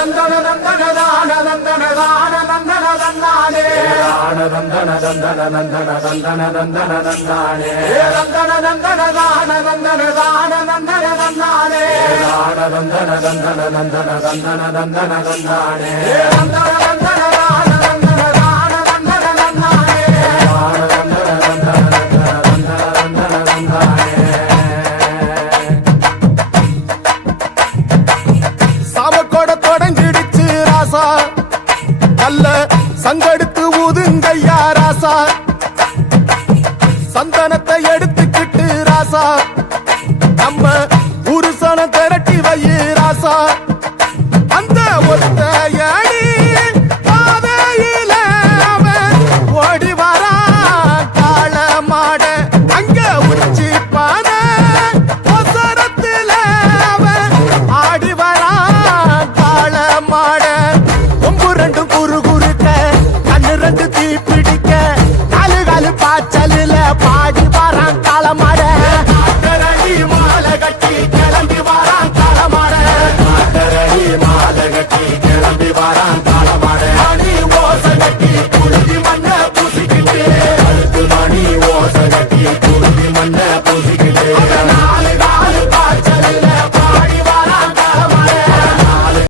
தந்தன தந்தன தான தந்தன தான தந்தன தந்தானே தந்தன தந்தன தந்தன தந்தன தந்தன தந்தானே தந்தன தந்தன தான தந்தன தான தந்தன தந்தானே தந்தன தந்தன தந்தன தந்தன தந்தன தந்தானே தந்தன தந்தன தான தந்தன தான தந்தன தந்தானே தந்தன தந்தன தந்தன தந்தன தந்தானே சாமக்கோட தொடங்கிடுச்சு ராசா நல்ல சங்கெடுத்து ஊதுங்கய்யா ராசா சந்தனத்தை எடுத்துக்கிட்டு ராசா நம்ம புருஷன திரட்டி வையு ராசா அந்த ஒத்தையடி பாதையில அவன் ஓடி வரா காள மாட அங்க உச்சி பான ஒசரத்துல அவன் ஆடி வரா காள மாட கொம்பு ரெண்டு குறு குறுக்க கண்ணு ரெண்டு தீ பிடிக்க நாலு காலு பாய்ச்சலில் பாடி